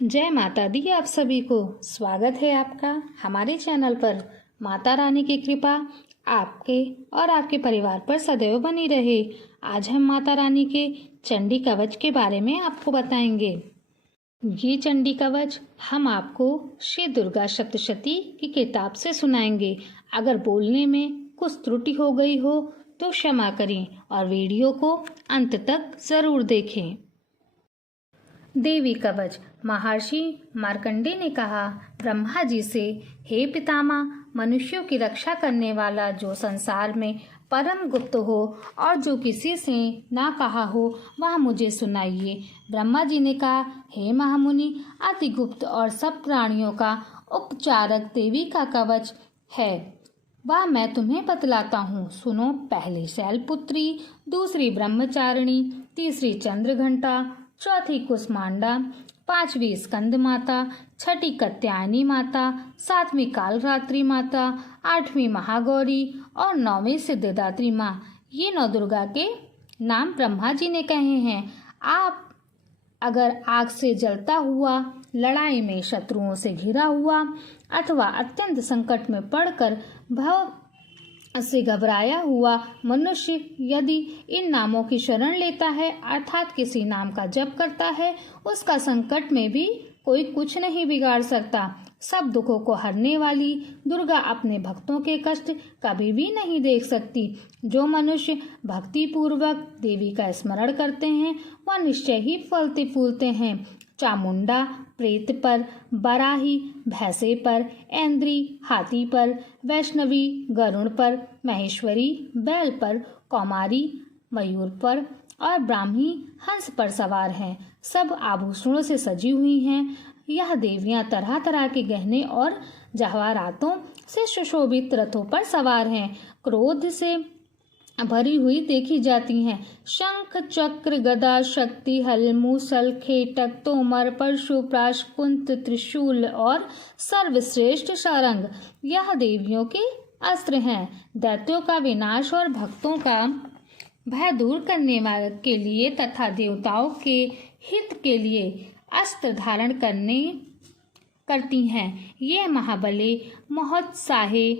जय माता दी। आप सभी को स्वागत है आपका हमारे चैनल पर। माता रानी की कृपा आपके और आपके परिवार पर सदैव बनी रहे। आज हम माता रानी के चंडी कवच के बारे में आपको बताएंगे। ये चंडी कवच हम आपको श्री दुर्गा सप्तशती की किताब से सुनाएंगे। अगर बोलने में कुछ त्रुटि हो गई हो तो क्षमा करें और वीडियो को अंत तक जरूर देखें। देवी कवच। महर्षि मार्कंडे ने कहा ब्रह्मा जी से, हे पितामह, मनुष्यों की रक्षा करने वाला जो संसार में परम गुप्त हो और जो किसी से ना कहा हो वह मुझे सुनाइए। ब्रह्मा जी ने कहा, हे महामुनि, अति गुप्त और सब प्राणियों का उपचारक देवी का कवच है, वह मैं तुम्हें बतलाता हूँ। सुनो। पहली शैलपुत्री, दूसरी ब्रह्मचारिणी, तीसरी चंद्रघंटा, चौथी कुसमांडा, पांचवी स्कंद माता, छठी कात्यायनी माता, सातवीं कालरात्रि माता, आठवीं महागौरी और नौवीं सिद्धिदात्री माँ। ये नौ दुर्गा के नाम ब्रह्मा जी ने कहे हैं। आप अगर आग से जलता हुआ, लड़ाई में शत्रुओं से घिरा हुआ अथवा अत्यंत संकट में पड़कर भव से घबराया हुआ मनुष्य यदि इन नामों की शरण लेता है अर्थात किसी नाम का जप करता है, उसका संकट में भी कोई कुछ नहीं बिगाड़ सकता। सब दुखों को हरने वाली दुर्गा अपने भक्तों के कष्ट कभी भी नहीं देख सकती। जो मनुष्य भक्ति पूर्वक देवी का स्मरण करते हैं वह निश्चय ही फलते फूलते हैं। चामुंडा प्रेत पर, बराही भैंसे पर, ऐन्द्री हाथी पर, वैष्णवी गरुड़ पर, महेश्वरी बैल पर, कौमारी मयूर पर और ब्राह्मी हंस पर सवार हैं। सब आभूषणों से सजी हुई हैं। यह देवियां तरह तरह के गहने और जवाहरातों से सुशोभित रथों पर सवार हैं। क्रोध से भरी हुई देखी जाती हैं। शंख चक्र गदा शक्ति हल मूसल खेटक तोमर परशु प्राश कुंत त्रिशूल और सर्वश्रेष्ठ सारंग यह देवियों के अस्त्र हैं। दैत्यों का विनाश और भक्तों का भय दूर करने वाले के लिए तथा देवताओं के हित के लिए अस्त्र धारण करती हैं। ये महाबली महोत्साहे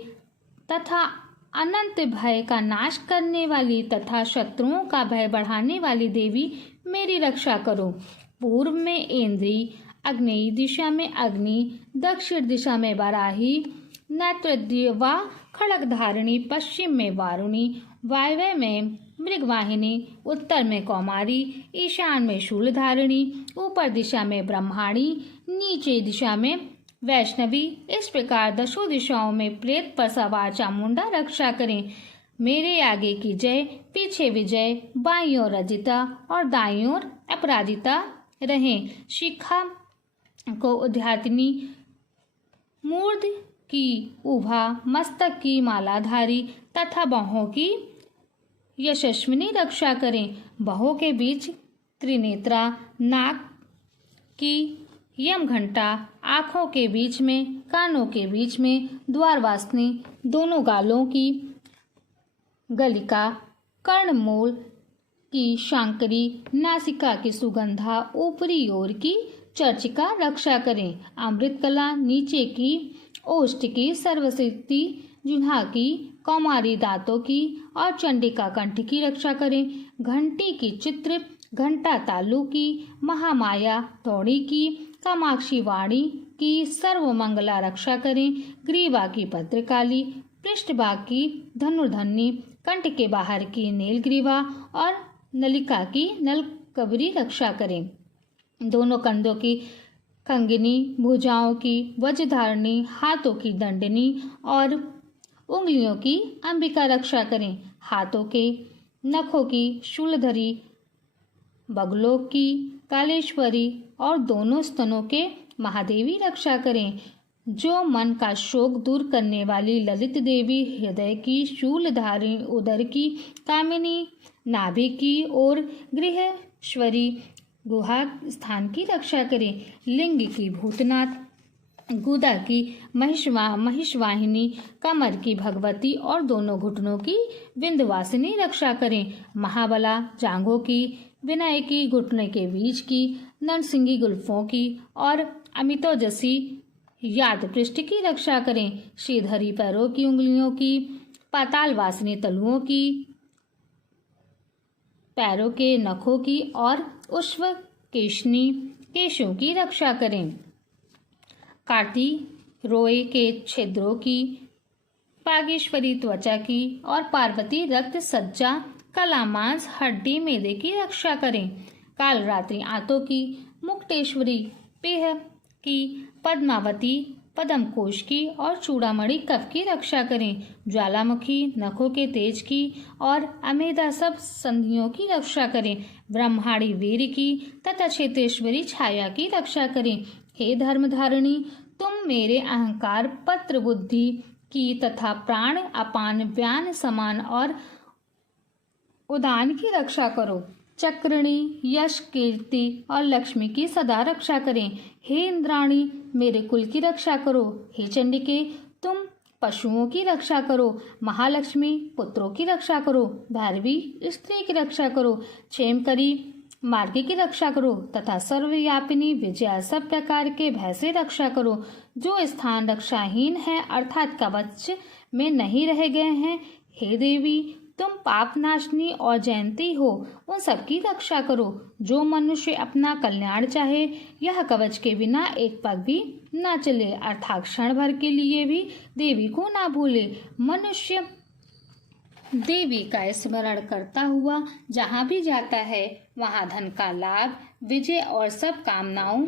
तथा अनंत भय का नाश करने वाली तथा शत्रुओं का भय बढ़ाने वाली देवी मेरी रक्षा करो। पूर्व में ऐन्द्री, आग्नेय दिशा में अग्नि, दक्षिण दिशा में बराही, नेत्र व खड़गधारिणी, पश्चिम में वारुणी, वायव्य में मृगवाहिनी, उत्तर में कौमारी, ईशान में शूलधारिणी, ऊपर दिशा में ब्रह्माणी, नीचे दिशा में वैष्णवी। इस प्रकार दसों दिशाओं में प्रेत पर सवार चामुंडा रक्षा करें। मेरे आगे की जय, पीछे विजय, बाईं ओर रजिता और दाईं ओर अपराजिता रहें। शिखा को उद्यातिनी, मूर्ध की उभा, मस्तक की मालाधारी तथा बाहों की यशस्विनी रक्षा करें। बाहों के बीच त्रिनेत्रा, नाक की यम घंटा, आँखों के बीच में, कानों के बीच में द्वारवासिनी, दोनों गालों की गलिका, कर्णमूल की शांकरी, नासिका की सुगंधा, ऊपरी ओर की चर्चिका रक्षा करें। अमृत कला नीचे की, ओष्ठ की, सर्वसिद्धि जिह्वा की, कौमारी दांतों की और चंडिका कंठ की रक्षा करें। घंटी की चित्र, घंटा तालु की, महामाया तोड़ी की, कामाक्षी वाणी की सर्वमंगला रक्षा करें। ग्रीवा की भद्रकाली, पृष्ठभाग की धनुर्धनी, कंठ के बाहर की नीलग्रीवा और नलिका की नलकबरी रक्षा करें। दोनों कंधों की कंगनी, भुजाओं की वज्रधारणी, हाथों की दंडनी और उंगलियों की अंबिका रक्षा करें। हाथों के नखों की शूलधरी, बगलों की कालेश्वरी और दोनों स्तनों के महादेवी रक्षा करें। जो मन का शोक दूर करने वाली ललित देवी, हृदय की शूलधारी, उदर की कामिनी, नाभि की और गृहेश्वरी, गुहा स्थान की रक्षा करें। लिंग की भूतनाथ, गुदा की महिषवाहिनी, कमर की भगवती और दोनों घुटनों की विंध्यवासिनी रक्षा करें। महाबला, जांघों की, विनय की, घुटने के बीच की, नरसिंगी गुल्फों की और अमितो जसी याद पृष्ठ की रक्षा करें। श्रीधरी पैरों की उंगलियों की, पाताल वासिनी तलुओं की, पैरों के नखों की और उष्व केशनी केशों की रक्षा करें। कार्ति रोए के छिद्रों की, बागेश्वरी त्वचा की और पार्वती रक्त सज्जा कलामांस हड्डी मेदे की रक्षा करें। कालरात्रि आंतों की, मुक्तेश्वरी पेह की, पद्मावती पद्मकोश की और चूड़ामणि कफ की रक्षा करें। ज्वालामुखी नखों के तेज की और अमेधा सब संधियों की रक्षा करें। ब्रह्माणी वीर की तथा क्षेत्रेश्वरी छाया की रक्षा करें। हे धर्मधारिणी, तुम मेरे अहंकार पत्र बुद्धि की तथा प्राण अपान व्यान समान और उदान की रक्षा करो। चक्रिणी यश कीर्ति और लक्ष्मी की सदा रक्षा करें। हे इंद्राणी, मेरे कुल की रक्षा करो। हे चंडिके, तुम पशुओं की रक्षा करो। महालक्ष्मी, पुत्रों की रक्षा करो। भैरवी, स्त्री की रक्षा करो। क्षेमकरी, मार्ग की रक्षा करो तथा सर्वव्यापिनी विजया सब प्रकार के भय से रक्षा करो। जो स्थान रक्षाहीन है अर्थात कवच में नहीं रह गए हैं, हे देवी, तुम पाप नाशनी और जयंती हो, उन सबकी रक्षा करो। जो मनुष्य अपना कल्याण चाहे, यह कवच के बिना एक पग भी ना चले अर्थात क्षण भर के लिए भी देवी को ना भूले। मनुष्य देवी का स्मरण करता हुआ जहाँ भी जाता है, वहाँ धन का लाभ, विजय और सब कामनाओं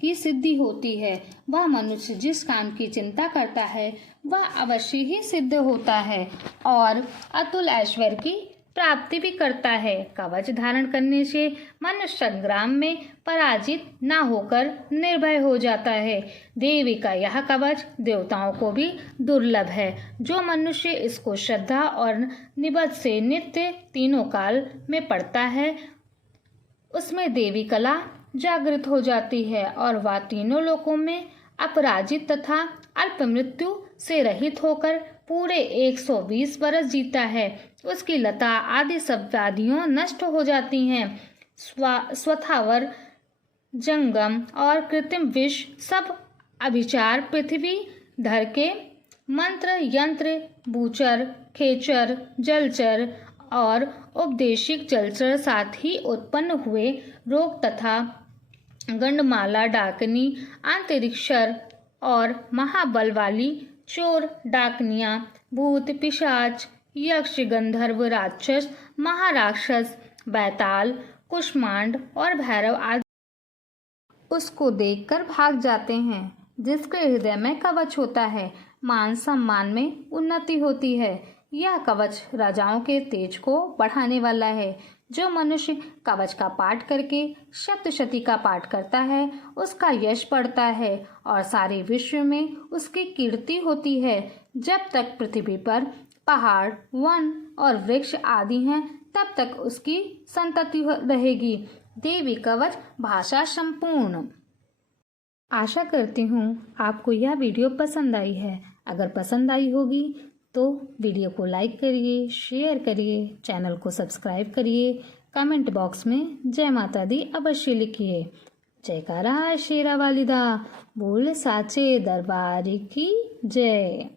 की सिद्धि होती है। वह मनुष्य जिस काम की चिंता करता है वह अवश्य ही सिद्ध होता है और अतुल ऐश्वर्य की प्राप्ति भी करता है। कवच धारण करने से मनुष्य संग्राम में पराजित न होकर निर्भय हो जाता है। देवी का यह कवच देवताओं को भी दुर्लभ है। जो मनुष्य इसको श्रद्धा और निबद्ध से नित्य तीनों काल में पढ़ता है, उसमें देवी कला जागृत हो जाती है और वह तीनों लोकों में अपराजित तथा अल्प मृत्यु से रहित होकर पूरे 120 बरस जीता है। उसकी लता आदि सब व्याधियां नष्ट हो जाती हैं। स्वथावर जंगम और कृत्रिम विष सब अभिचार पृथ्वी धर के मंत्र यंत्र भूचर खेचर जलचर और उपदेशिक जलचर साथ ही उत्पन्न हुए रोग तथा गंडमाला डाकनी अंतरिक्षर और महाबल वाली चोर डाकनियां भूत पिशाच यक्ष गंधर्व राक्षस महाराक्षस बैताल कुष्मांड और भैरव आदि उसको देखकर भाग जाते हैं। जिसके हृदय में कवच होता है, मान सम्मान में उन्नति होती है। यह कवच राजाओं के तेज को बढ़ाने वाला है। जो मनुष्य कवच का पाठ करके सप्तशती का पाठ करता है, उसका यश बढ़ता है और सारे विश्व में उसकी कीर्ति होती है। जब तक पृथ्वी पर पहाड़ वन और वृक्ष आदि हैं, तब तक उसकी संतति रहेगी। देवी कवच भाषा संपूर्ण। आशा करती हूँ आपको यह वीडियो पसंद आई है। अगर पसंद आई होगी तो वीडियो को लाइक करिए, शेयर करिए, चैनल को सब्सक्राइब करिए, कमेंट बॉक्स में जय माता दी अवश्य लिखिए। जयकारा शेरा वालिदा, बोल साचे दरबार की जय।